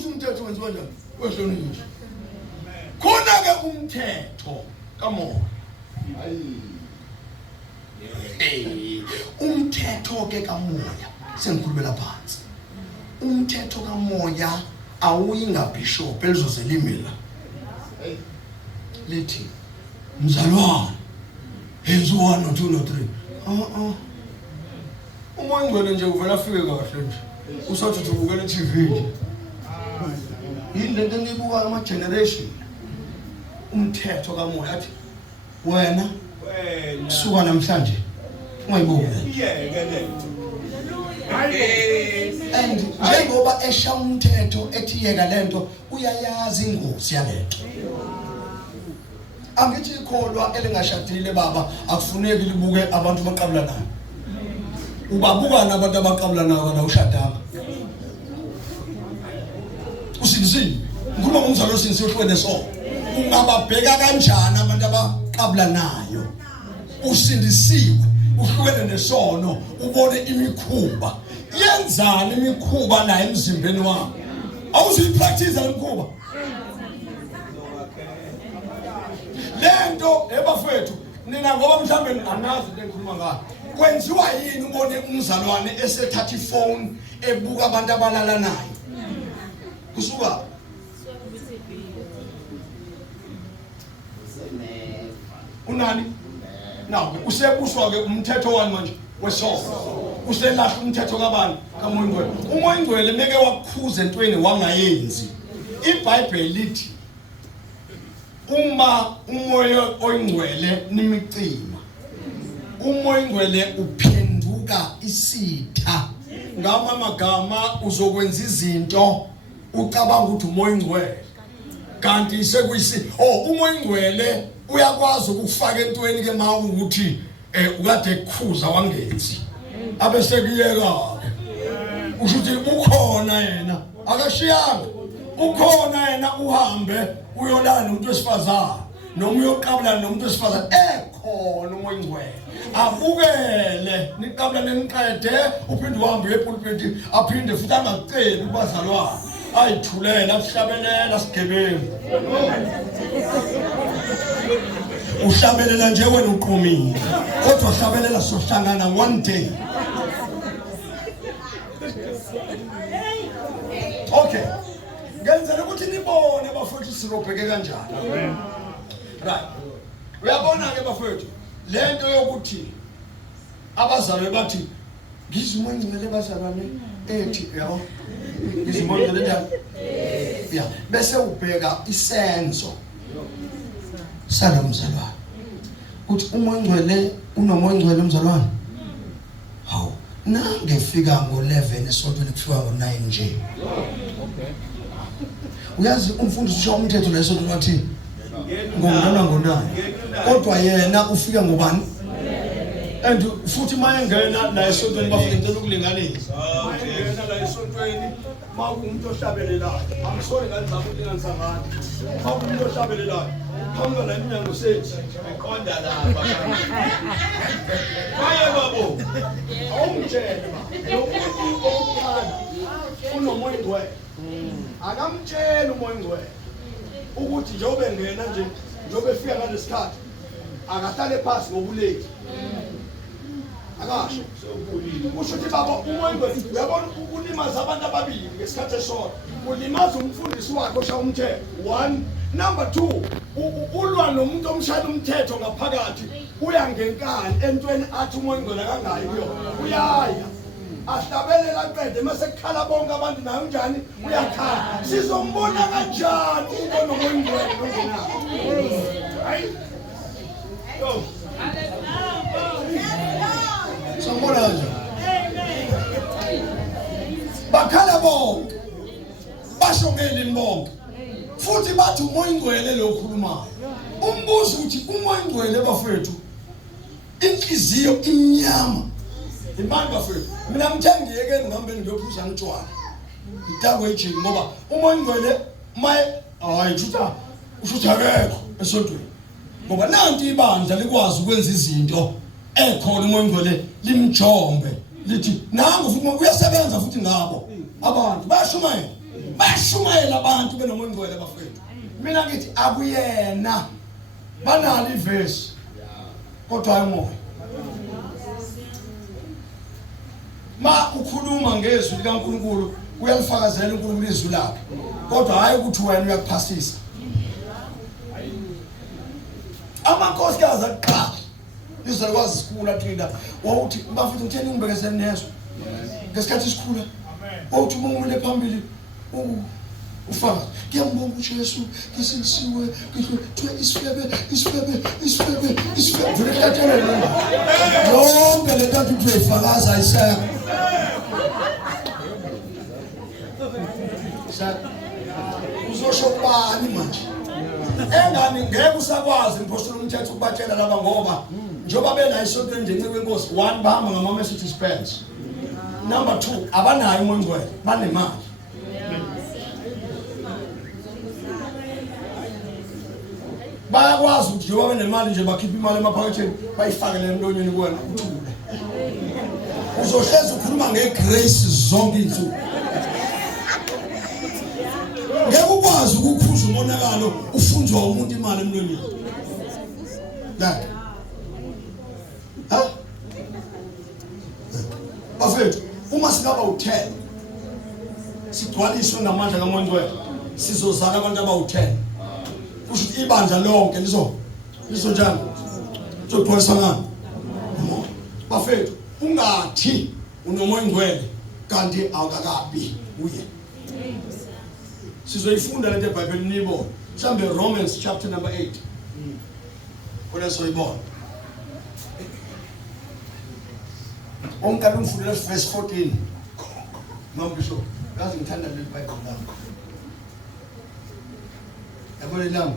kusho umthetho wenziwa njani wehlonishwa khona ke umthetho kaMoya umthetho ke kaMoya sengikhulumela phansi umthetho kaMoya awuyinga bishop elizozelimela lithi mzalwane henzu 1 no 2 no 3 umoya ngcwele nje uvela afike kahle nje usathi ubukela TV nje yini lento engibuka ama generation umthetho kaMoya athi wena suka namhlanje ungayibuki iyeke lento and njengoba esha umthetho ethi yeka lento uyayazi ingozi yalento angithi ikholwa elingashadile baba akufuneki libuke abantu baqabulanayo ubabukana abantu abaqabulanayo kana ushadanga usindisile ngikhuluma ngomzalo sinisi ohlwene so ungababheka kanjani abantu abaqabulanayo usindisiwe uhlwene nesono ubone imikhuba yenzani imikhuba la emzimbeni wakho awuzipractice imikhuba lento ebafethu nina ngoba mhlambe anazi engikhuluma ngayo kwenziwa yini ubone umzalwane esethatha ifone ebuka abantu abalala naye kusuka unani nawo usebuswa ke umthetho wani manje wesoko uselahla umthetho kabani kaMoya Ngcwele uMoya Ngcwele meke wakukhuza entweni wangayenzi iBhayibheli lithi uma umoya oyingcwele nimicima umoya ngcwele uphenduka isitha ngama magama uzokwenza izinto ucabanga ukuthi umoya ngcwele kanti sekuyisi umoya ngcwele uyakwazi ukufaka entweni ke mawu ukuthi ukade ekukhuza wangenzi abese kuyeka ushuthi ukhona yena akashiyanga ukhona yena uhambe uyolala nomuntu wesifazana noma uyoqabulana nomuntu wesifazana ekhona umoya ngcwele abukele niqabulane niqede uphinde uhambe epulpiti aphinde futhi angaceli kubazalwane ayithulela asihlabelela sigebengu uhlabelela nje wena uqhumile kodwa uhlabelela sohlangana one day okay ngenzela ukuthi nibone bafethu sirobheke kanjani right uyabona ke bafethu lento yokuthi abazalwane bathi ngizimoya ngcwele bazalwane ethi yabo ngizimoya ngcwele njani yeah bese ubheka isenzo salo mzalwane uthi umoya ngcwele unomoya ngcwele umzalwane hawu nangefika ngo11 esontweni kufika ngo9 nje uyazi umfundisi usho umthetho lesontweni wathi ngomntwana ngonani kodwa yena ufika ngobani and futhi maye ngena la esontweni bafike into lokulinganisa ngena la esontweni makumuntu ohlabelelayo amsori ngani zakuthi nganisangani makumuntu ohlabelelayo hamba la iminyango sethi iqonda lapha maye babo awumtshele nomuntu okukhanda unomoya ngcwele akamtshela umoya ngcwele ukuthi njobe ngena nje njobe fika ngalesikhathi akahlale phansi ngobulethi akasho kusho ukuthi baba umoya ngcwele uyabona ukulimaza abantu ababili ngesikhathi esodwa ulimaza umfundisi wakhe osha umthetho 1 number 2 ulwa nomuntu omshayela umthetho ngaphakathi uya ngenkani entweni athi umoya ngcwele kangayi kuyona uyaya ahlabelela qede mase kukhala bonke abantu nayo njani uyakhala sizombona kanjani ubona umoya ngcwele nongenayo hayi yo sombona nje bakhala bonke basho ngelini bonke futhi bathi umoya ngcwele lo khulumayo umbuzo uthi umoya ngcwele bafethu inhliziyo imnyama imani bafethu mina ngithengiyeke ngihambe ngiyophuza ngitshwana ngidakwe ejini ngoba umoya ngcwele maye hayi jutha ushuthi akekho esontweni ngoba nanti ibandla likwazi ukwenza izinto ekhona umoya ngcwele limjombe lithi nangu futhi uyasebenza futhi ngabo abantu bayashumayela Bashumayela abantu benomoya ngcwele bafethu. Mina ngithi akuyena. Banalo ivesi. Kodwa hayi umoya. Ma ukhuluma ngezwi likaNkulunkulu uyalifakazela uNkulunkulu izwi lakhe. Kodwa hayi ukuthi wena uyakuphasisa. Amankosikazi aqala. Izalukwazi isikhula thina. Wawuthi bafethu utheni ungibekezele nezo. Ngesikhathi isikhula. Wawuthi umumule phambili. Ufakazi. Ngiyambonga uJesu, ngisinsiwe, ngithiwe isifebe. Vele kuyatshela yonke le nto uthi uyifakaza ayisekho. Uzosho kubani manje? Engani ngeke usakwazi impostoli umthetho ukubatshela laba ngoba njoba bela isonto nje ncike inkosi 1 bahamba ngama messages pens. Number 2 abanayo umoya ngcwele, banemali. Bayakwazi ukuthi njoba benemali nje bakhipha imali emaphaketheni bayifakele emlonyeni kuwena uthule. Uzohlezi ukhuluma ngegrace zonke izinsuku. Ngeke ukwazi ukuphuza umonakalo ufunzwa umuntu imali emlonyeni. La. Ha? Bafethu, uma singaba u10 sigcwaliswe ngamandla kaMoya Ngcwele sizozala abantu abawu10. Kusho ibandla lonke njani uzogcwalisa ngani bafethu ungathi unomoya ngcwele kanti awukakabi uye sizoyifunda lento eBhayibhelini niyibona mhlambe Romans chapter number 8 kule soyibona onkalo mfundela verse 14 mambisho yazi ngithanda le Bible lapho yabona lami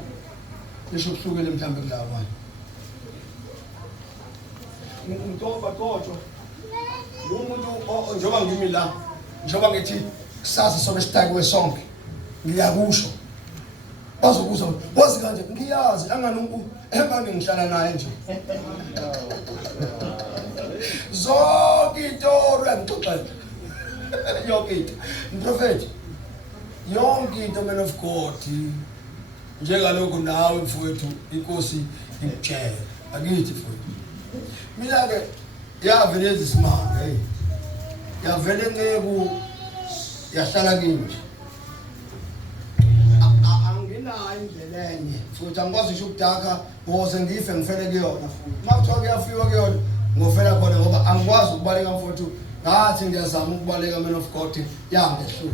lisho kuhlukile mhlambe kulawa manje umntoba kodwa lo muntu njoba ngimi la njoba ngithi kusasa sobe sitakiwe sonke ngiyakusho bazokuza wazi kanje ngiyazi engani ngihlala naye nje zonke itori angixoxela yonke into mprofeti yonke into man of God njengalokho nawe mfowethu inkosi ikutshela akithi mfowethu mina ke yavele isimanga yavele ngeku yahlala kimi anginayo indlela enye futhi angikwazi nje ukudaka ngoze ngife ngifele kuyona futhi makuthiwa kuyafiwa kuyona ngofela khona ngoba angikwazi ukubaleka mfowethu ngathi ngiyazama ukubaleka man of God yangehlula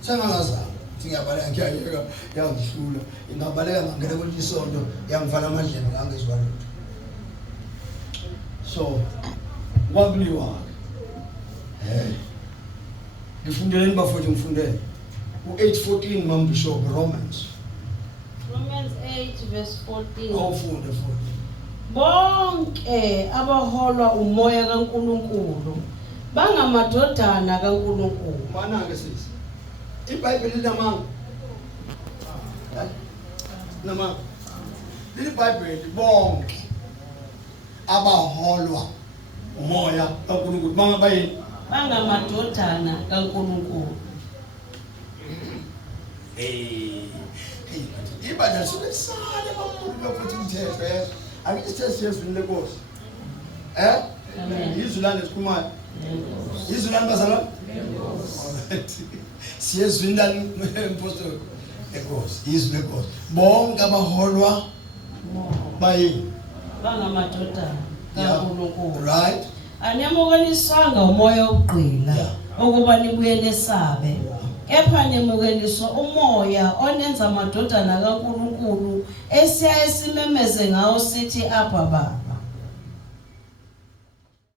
sengangazama ngiyabhaleka ngiyayeka yangihlula ingabaleka ngangena kwelisonto yangivala amadlelo ngangezwa lutho so kwakuliwa ngifundeleni bafowethu ngifundele u8:14 mambishop Romans 8 verse 14 awufunde futhi bonke abaholwa umoya kaNkulunkulu bangamadodana kaNkulunkulu manake sisi iBhayibheli linamanga iBhayibheli bonke abaholwa umoya kaNkulunkulu bangamadodana kaNkulunkulu. Ibandla sokusala bakhulu futhi umthetho yeso akisithethe yezwi lenkosi izulane sikhulumayo izulane bazalwane siyezwini lani impostoli enkosi izwi lenkosi bonke abaholwa bangamadodana kaNkulunkulu. Right. Anemukeliswanga umoya ogqila ukuba nibuye nesabe kepha nemukeliswa umoya onenza amadodana kaNkulunkulu esiya esimemeze ngawo sithi Abba Baba.